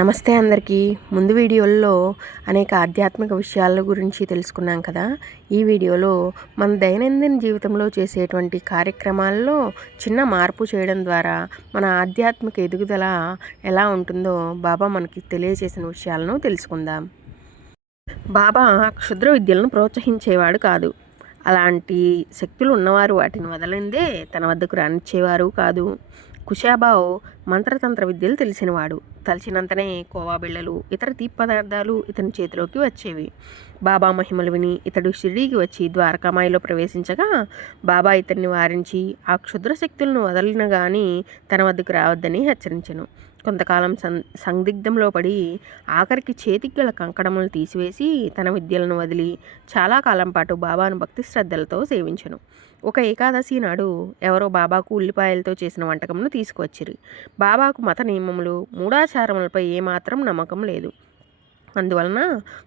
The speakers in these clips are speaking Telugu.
నమస్తే అందరికీ. ముందు వీడియోల్లో అనేక ఆధ్యాత్మిక విషయాల గురించి తెలుసుకున్నాం కదా. ఈ వీడియోలో మన దైనందిన జీవితంలో చేసేటువంటి కార్యక్రమాల్లో చిన్న మార్పు చేయడం ద్వారా మన ఆధ్యాత్మిక ఎదుగుదల ఎలా ఉంటుందో బాబా మనకి తెలియజేసిన విషయాలను తెలుసుకుందాం. బాబా క్షుద్ర విద్యలను ప్రోత్సహించేవాడు కాదు. అలాంటి శక్తులు ఉన్నవారు వాటిని వదలందే తన వద్దకు రానిచ్చేవారు కాదు. కుశాబావ్ మంత్రతంత్ర విద్యలు తెలిసినవాడు. తలిచినంతనే కోవా బిళ్ళలు, ఇతర తీపి పదార్థాలు ఇతని చేతిలోకి వచ్చేవి. బాబా మహిమలు విని ఇతడు షిరిడీకి వచ్చి ద్వారకామాయిలో ప్రవేశించగా బాబా ఇతన్ని వారించి ఆ క్షుద్ర శక్తులను వదలిన గాని తన వద్దకు రావద్దని హెచ్చరించెను. కొంతకాలం సందిగ్ధంలో పడి ఆఖరికి చేతికి గల కంకణములు తీసివేసి తన విద్యలను వదిలి చాలా కాలం పాటు బాబాను భక్తి శ్రద్ధలతో సేవించెను. ఒక ఏకాదశి నాడు ఎవరో బాబాకు ఉల్లిపాయలతో చేసిన వంటకంను తీసుకువచ్చిరి. బాబాకు మత నియమములు, మూఢాచారములపై ఏమాత్రం నమ్మకం లేదు. అందువలన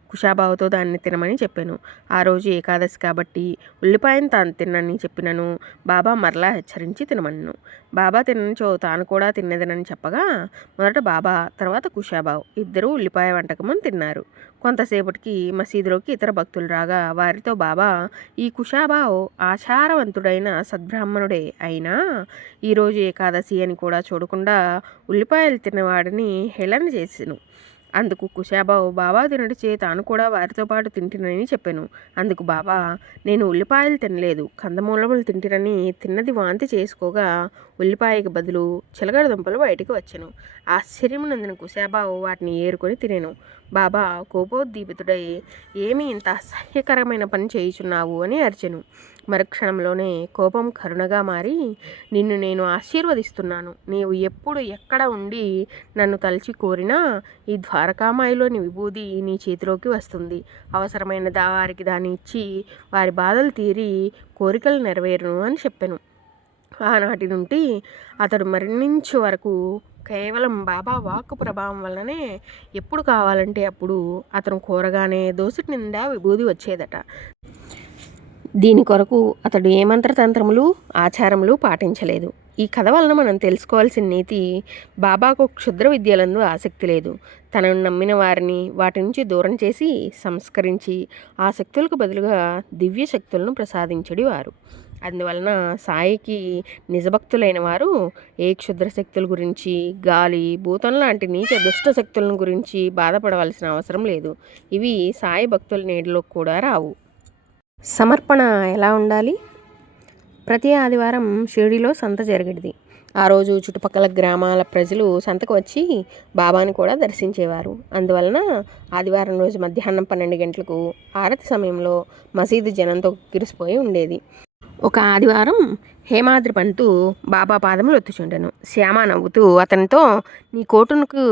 కుశాబావుతో దాన్ని తినమని చెప్పాను. ఆ రోజు ఏకాదశి కాబట్టి ఉల్లిపాయను తాను తినని చెప్పినను బాబా మరలా హెచ్చరించి తినమన్ను. బాబా తిననిచో తాను కూడా తిన్నదనని చెప్పగా మొదట బాబా, తర్వాత కుశాబావు ఇద్దరూ ఉల్లిపాయ వంటకమును తిన్నారు. కొంతసేపటికి మసీదులోకి ఇతర భక్తులు రాగా వారితో బాబా, ఈ కుశాబావు ఆచారవంతుడైన సద్బ్రాహ్మణుడే అయినా ఈరోజు ఏకాదశి అని కూడా చూడకుండా ఉల్లిపాయలు తిన్నవాడిని హేళన చేసెను. అందుకు కుశాబావు, బాబా తినడిచే తాను కూడా వారితో పాటు తింటినని చెప్పాను. అందుకు బాబా, నేను ఉల్లిపాయలు తినలేదు, కందమూలములు తింటినని తిన్నది వాంతి చేసుకోగా ఉల్లిపాయకి బదులు చిలకడ దుంపలు బయటికి వచ్చాను. ఆశ్చర్యమునందిన కుశాబావు వాటిని ఏరుకొని తినేను. బాబా కోపోద్దీపితుడై, ఏమి ఇంత అసహ్యకరమైన పని చేయుచున్నావు అని అరిచెను. మరుక్షణంలోనే కోపం కరుణగా మారి, నిన్ను నేను ఆశీర్వదిస్తున్నాను. నీవు ఎప్పుడు ఎక్కడ ఉండి నన్ను తలచి కోరినా ఈ ద్వారకామాయిలోని విభూది నీ చేతిలోకి వస్తుంది. అవసరమైన వారికి దాన్ని ఇచ్చి వారి బాధలు తీరి కోరికలు నెరవేరును అని చెప్పాను. ఆనాటి నుండి అతడు మరణించే వరకు కేవలం బాబా వాక్కు ప్రభావం వల్లనే ఎప్పుడు కావాలంటే అప్పుడు అతను కోరగానే దోసిటి నిండా విభూది వచ్చేదట. దీని కొరకు అతడు ఏ మంత్రతంత్రములు, ఆచారములు పాటించలేదు. ఈ కథ వలన మనం తెలుసుకోవాల్సిన నీతి, బాబాకు క్షుద్ర విద్యలందు ఆసక్తి లేదు. తనను నమ్మిన వారిని వాటి నుంచి దూరం చేసి సంస్కరించి ఆ శక్తులకు బదులుగా దివ్య శక్తులను ప్రసాదించడి వారు. అందువలన సాయికి నిజభక్తులైన వారు ఏ క్షుద్ర శక్తుల గురించి, గాలి, భూతం లాంటి నీచ దుష్ట శక్తులను గురించి బాధపడవలసిన అవసరం లేదు. ఇవి సాయి భక్తుల నీడలో కూడా రావు. సమర్పణ ఎలా ఉండాలి? ప్రతి ఆదివారం షిరిడీలో సంత జరిగేది. ఆ రోజు చుట్టుపక్కల గ్రామాల ప్రజలు సంతకు వచ్చి బాబాని కూడా దర్శించేవారు. అందువలన ఆదివారం రోజు మధ్యాహ్నం 12 గంటలకు ఆరతి సమయంలో మసీదు జనంతో కిరిసిపోయి ఉండేది. ఒక ఆదివారం హేమాద్రి పంతు బాబా పాదములు ఒత్తుచుండెను. శ్యామ నవ్వుతూ అతనితో, నీ కోటునకు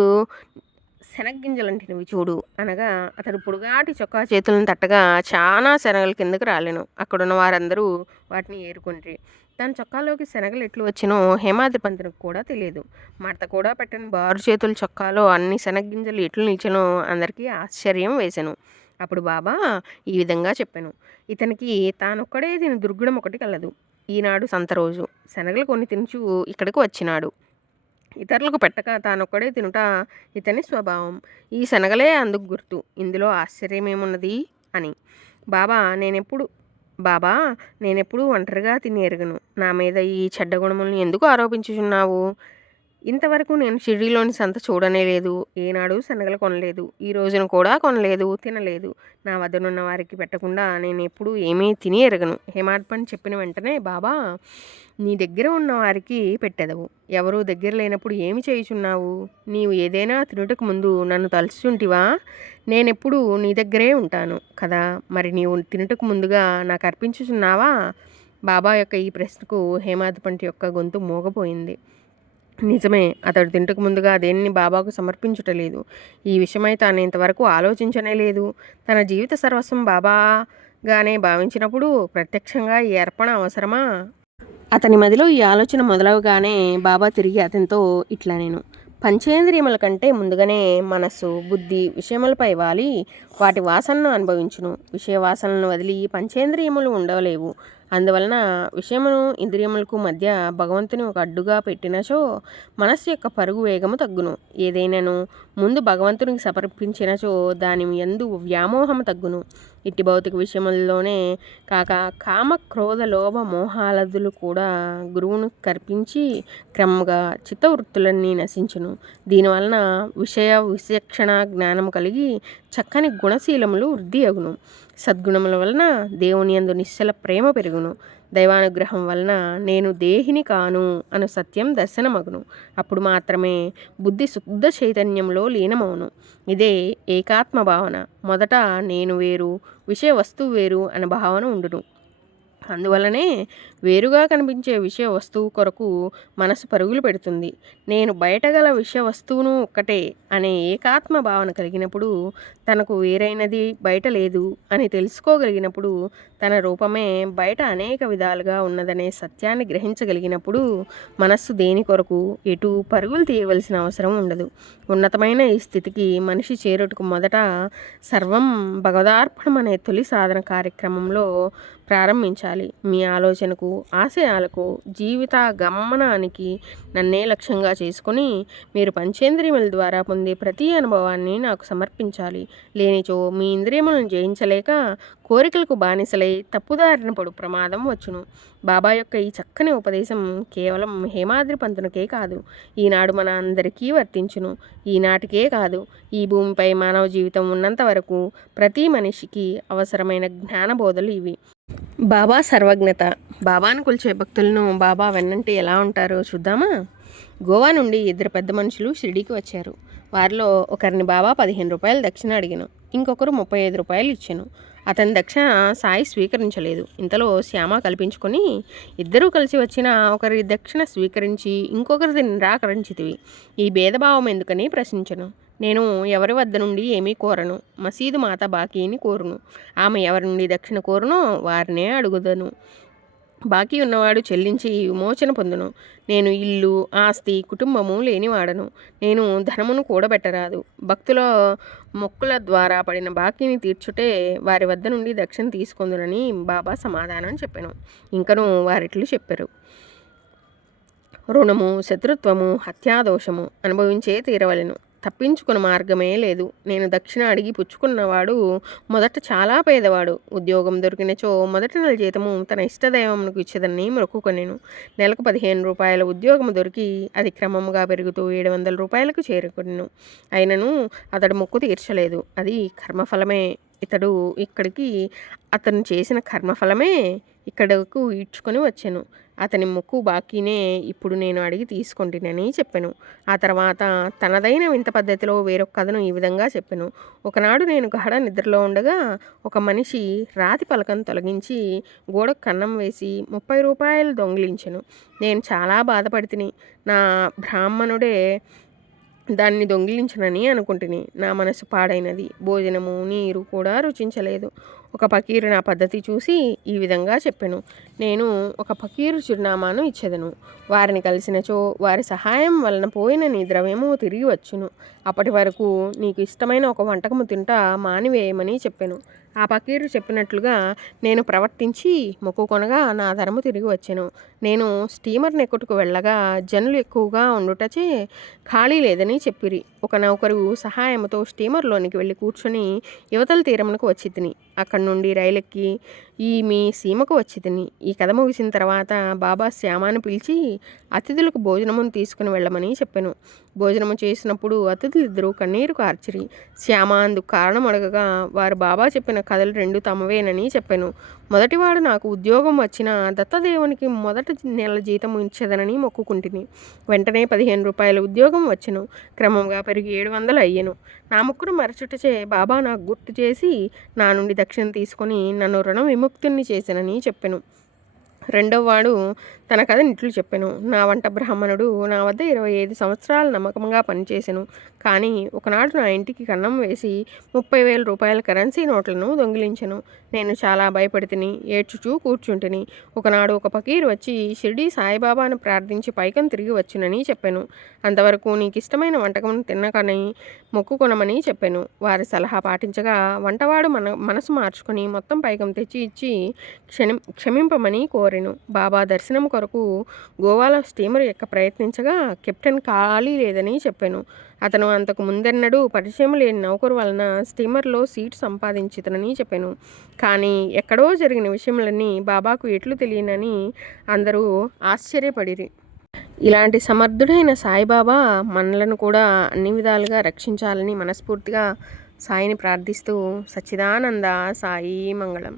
శనగ్గింజలంటినవి చూడు అనగా అతడు పొడుగాటి చొక్కా చేతులను తట్టగా చాలా శనగలు కిందకు రాలేను. అక్కడున్న వారందరూ వాటిని ఏరుకుండ్రి. తన చొక్కాలోకి శనగలు ఎట్లు వచ్చినో హేమాద్రి పంతునికి కూడా తెలియదు. మడత కూడా పెట్టని బారు చేతుల చొక్కాలో అన్ని శనగ్గింజలు ఎట్లు నిలిచెనో అందరికీ ఆశ్చర్యం వేసెను. అప్పుడు బాబా ఈ విధంగా చెప్పాను, ఇతనికి తానొక్కడే తిని దుర్గుణం ఒకటి కలదు. ఈనాడు సంత రోజు శనగలు కొన్ని తినుచు ఇక్కడికి వచ్చినాడు. ఇతరులకు పెట్టక తానొక్కడే తినుట ఇతని స్వభావం. ఈ శనగలే అందుకు గుర్తు. ఇందులో ఆశ్చర్యమేమున్నది అని. బాబా నేనెప్పుడు ఒంటరిగా తిని ఎరుగను. నా మీద ఈ చెడ్డ గుణములను ఎందుకు ఆరోపించుచున్నావు? ఇంతవరకు నేను షిరిడీలోని సంత చూడనే లేదు. ఏనాడు శనగలు కొనలేదు. ఈ రోజున కూడా కొనలేదు, తినలేదు. నా వద్దనున్న వారికి పెట్టకుండా నేను ఎప్పుడు ఏమీ తిని ఎరగను. హేమాడ్పని చెప్పిన వెంటనే బాబా, నీ దగ్గర ఉన్న వారికి పెట్టెదవు. ఎవరూ దగ్గర లేనప్పుడు ఏమి చేయుచున్నావు? నీవు ఏదైనా తినుటకు ముందు నన్ను తలుచుంటివా? నేనెప్పుడు నీ దగ్గరే ఉంటాను కదా, మరి నీవు తినుటకు ముందుగా నాకు అర్పించుచున్నావా? బాబా యొక్క ఈ ప్రశ్నకు హేమాద్పంటి యొక్క గొంతు మోగపోయింది. నిజమే, అతడు తింటకు ముందుగా దేనిని బాబాకు సమర్పించుటలేదు. ఈ విషయమై తాను ఇంతవరకు ఆలోచించనే లేదు. తన జీవిత సర్వస్వం బాబాగానే భావించినప్పుడు ప్రత్యక్షంగా ఈ అర్పణ అవసరమా? అతని మదిలో ఈ ఆలోచన మొదలవగానే బాబా తిరిగి అతనితో ఇట్లా, నేను పంచేంద్రియముల కంటే ముందుగానే మనస్సు, బుద్ధి విషయములపై వాలి వాటి వాసనను అనుభవించును. విషయ వాసనలను వదిలి పంచేంద్రియములు ఉండలేవు. అందువలన విషయమును ఇంద్రియములకు మధ్య భగవంతుని ఒక అడ్డుగా పెట్టినచో మనస్సు యొక్క పరుగు వేగము తగ్గును. ఏదైనాను ముందు భగవంతునికి సమర్పించినచో దాని యందు వ్యామోహము తగ్గును. ఇట్టి భౌతిక విషయముల్లోనే కాక కామ క్రోధ లోభ మోహాలదులు కూడా గురువును కర్పించి క్రమముగా చిత్తవృత్తులన్నీ నశించును. దీనివలన విషయ విచక్షణ జ్ఞానము కలిగి చక్కని గుణశీలములు వృద్ధి అగును. సద్గుణముల వలన దేవుని యందు నిశ్చల ప్రేమ పెరుగును. దైవానుగ్రహం వలన నేను దేహిని కాను అను సత్యం దర్శనమగును. అప్పుడు మాత్రమే బుద్ధి శుద్ధ చైతన్యంలో లీనమవును. ఇదే ఏకాత్మ భావన. మొదట నేను వేరు, విషయ వస్తువు వేరు అనే భావన ఉండును. అందువలనే వేరుగా కనిపించే విషయ వస్తువు కొరకు మనసు పరుగులు పెడుతుంది. నేను బయట గల విషయ వస్తువును ఒక్కటే అనే ఏకాత్మ భావన కలిగినప్పుడు, తనకు వేరైనది బయట లేదు అని తెలుసుకోగలిగినప్పుడు, తన రూపమే బయట అనేక విధాలుగా ఉన్నదనే సత్యాన్ని గ్రహించగలిగినప్పుడు మనస్సు దేని కొరకు ఎటు పరుగులు తీయవలసిన అవసరం ఉండదు. ఉన్నతమైన ఈ స్థితికి మనిషి చేరుటకు మొదట సర్వం భగవదార్పణం అనే తొలి సాధన కార్యక్రమంలో ప్రారంభించాలి. మీ ఆలోచనకు, ఆశయాలకు, జీవిత గమనానికి నన్నే లక్ష్యంగా చేసుకుని మీరు పంచేంద్రియముల ద్వారా పొందే ప్రతి అనుభవాన్ని నాకు సమర్పించాలి. లేనిచో మీ ఇంద్రియములను జయించలేక కోరికలకు బానిసలై తప్పుదారిన పడు ప్రమాదం వచ్చును. బాబా యొక్క ఈ చక్కని ఉపదేశం కేవలం హేమాద్రి పంతునికే కాదు, ఈనాడు మన అందరికీ వర్తించును. ఈనాటికే కాదు, ఈ భూమిపై మానవ జీవితం ఉన్నంత వరకు ప్రతి మనిషికి అవసరమైన జ్ఞానబోధలు ఇవి. బాబా సర్వజ్ఞత. బాబాను కొలిచే భక్తులను బాబా వెన్నంటి ఎలా ఉంటారో చూద్దామా. గోవా నుండి ఇద్దరు పెద్ద మనుషులు షిరిడీకి వచ్చారు. వారిలో ఒకరిని బాబా 15 రూపాయలు దక్షిణ అడిగాను, ఇంకొకరు 35 రూపాయలు ఇచ్చాను. అతని దక్షిణ సాయి స్వీకరించలేదు. ఇంతలో శ్యామ కల్పించుకొని, ఇద్దరూ కలిసి వచ్చిన ఒకరి దక్షిణ స్వీకరించి ఇంకొకరిది నిరాకరించితివి, ఈ భేదభావం ఎందుకని ప్రశ్నించను. నేను ఎవరి వద్ద నుండి ఏమీ కోరను, మసీదు మాత బాకీని కోరును. ఆమె ఎవరి నుండి దక్షిణ కోరునో వారినే అడుగుదను. బాకీ ఉన్నవాడు చెల్లించి విమోచన పొందును. నేను ఇల్లు, ఆస్తి, కుటుంబము లేనివాడను. నేను ధనమును కూడబెట్టరాదు. భక్తుల మొక్కుల ద్వారా పడిన బాకీని తీర్చుటే వారి వద్ద నుండి దక్షిణ తీసుకొందునని బాబా సమాధానం చెప్పాను. ఇంకను వారిట్లు చెప్పారు, రుణము, శత్రుత్వము, హత్యాదోషము అనుభవించే తీరవలెను. తప్పించుకున్న మార్గమే లేదు. నేను దక్షిణ అడిగి పుచ్చుకున్నవాడు మొదట చాలా పేదవాడు. ఉద్యోగం దొరికినచో మొదటి నెల జీతము తన ఇష్టదైవమునకు ఇచ్చేదని మొక్కుకొనెను. నెలకు 15 రూపాయల ఉద్యోగము దొరికి అది క్రమముగా పెరుగుతూ 700 రూపాయలకు చేరుకొనెను. అయినను అతడు మొక్కు తీర్చలేదు. అది కర్మఫలమే. అతను చేసిన కర్మఫలమే ఇక్కడకు ఈడ్చుకొని వచ్చాను. అతని మొక్కు బాకీనే ఇప్పుడు నేను అడిగి తీసుకుంటునని చెప్పాను. ఆ తర్వాత తనదైన వింత పద్ధతిలో వేరొక కథను ఈ విధంగా చెప్పాను. ఒకనాడు నేను గాఢ నిద్రలో ఉండగా ఒక మనిషి రాతి పలకను తొలగించి గోడకు కన్నం వేసి 30 రూపాయలు దొంగిలించెను. నేను చాలా బాధపడితిని. నా బ్రాహ్మణుడే దాన్ని దొంగిలించనని అనుకుంటుని. నా మనసు పాడైనది. భోజనము, నీరు కూడా రుచించలేదు. ఒక ఫకీరు నా పద్ధతి చూసి ఈ విధంగా చెప్పెను, నేను ఒక ఫకీరు చిరునామాను ఇచ్చెదను. వారిని కలిసినచో వారి సహాయం వలన పోయిన నీ ద్రవ్యము తిరిగి వచ్చును. అప్పటి వరకు నీకు ఇష్టమైన ఒక వంటకము తింటా మానివేయమని చెప్పెను. ఆ ఫకీరు చెప్పినట్లుగా నేను ప్రవర్తించి మొక్కుకొనగా నా ధరము తిరిగి వచ్చెను. నేను స్టీమర్ నెక్కుటకు వెళ్ళగా జనులు ఎక్కువగా ఉండుటచే ఖాళీ లేదని చెప్పిరి. ఒక నౌకరు సహాయంతో స్టీమర్లోనికి వెళ్ళి కూర్చొని యువతల తీరమునకు వచ్చి తిని అక్కడి నుండి రైలెక్కి మీ సీమకు వచ్చి తిని. ఈ కథ ముగిసిన తర్వాత బాబా శ్యామాను పిలిచి అతిథులకు భోజనమును తీసుకుని వెళ్ళమని చెప్పాను. భోజనము చేసినప్పుడు అతిథులిద్దరూ కన్నీరు కార్చిరి. శ్యామ అందుకు కారణం అడగగా వారు బాబా చెప్పిన కథలు 2 తమవేనని చెప్పాను. మొదటివాడు నాకు ఉద్యోగం వచ్చిన దత్తదేవునికి మొదటి నెల జీతం ఇచ్చేదనని మొక్కుకుంటుని. వెంటనే 15 రూపాయల ఉద్యోగం వచ్చెను. క్రమంగా పెరిగి 700 అయ్యెను. నా మొక్కును మరచుటచే బాబా నాకు గుర్తు చేసి నా నుండి దక్షిణ తీసుకొని నన్ను రుణ విముక్తుని చేశానని చెప్పెను. రెండవవాడు తన కథ ఇట్లు చెప్పెను, నా వంట బ్రాహ్మణుడు నా వద్ద 25 సంవత్సరాలు నమ్మకంగా పనిచేసెను. కానీ ఒకనాడు నా ఇంటికి కన్నం వేసి 30,000 రూపాయల కరెన్సీ నోట్లను దొంగిలించెను. నేను చాలా భయపడితిని, ఏడ్చుచూ కూర్చుంటిని. ఒకనాడు ఒక ఫకీరు వచ్చి షిరిడీ సాయిబాబాను ప్రార్థించి పైకం తిరిగి వచ్చునని చెప్పాను. అంతవరకు నీకు ఇష్టమైన వంటకం తినకని మొక్కుకొనమని చెప్పాను. వారి సలహా పాటించగా వంటవాడు మనసు మార్చుకుని మొత్తం పైకం తెచ్చి ఇచ్చి క్షమింపమని కోరెను. బాబా దర్శనం కొరకు గోవాలో స్టీమర్ ఎక్క ప్రయత్నించగా కెప్టెన్ ఖాళీ లేదని చెప్పాను. అతను అంతకు ముందెన్నడూ పరిచయం లేని నౌకరు వలన స్టీమర్లో సీటు సంపాదించితనని చెప్పాను. కానీ ఎక్కడో జరిగిన విషయములన్నీ బాబాకు ఎట్లు తెలియనని అందరూ ఆశ్చర్యపడిరి. ఇలాంటి సమర్థుడైన సాయిబాబా మనలను కూడా అన్ని విధాలుగా రక్షించాలని మనస్ఫూర్తిగా సాయిని ప్రార్థిస్తూ సచ్చిదానంద సాయి మంగళం.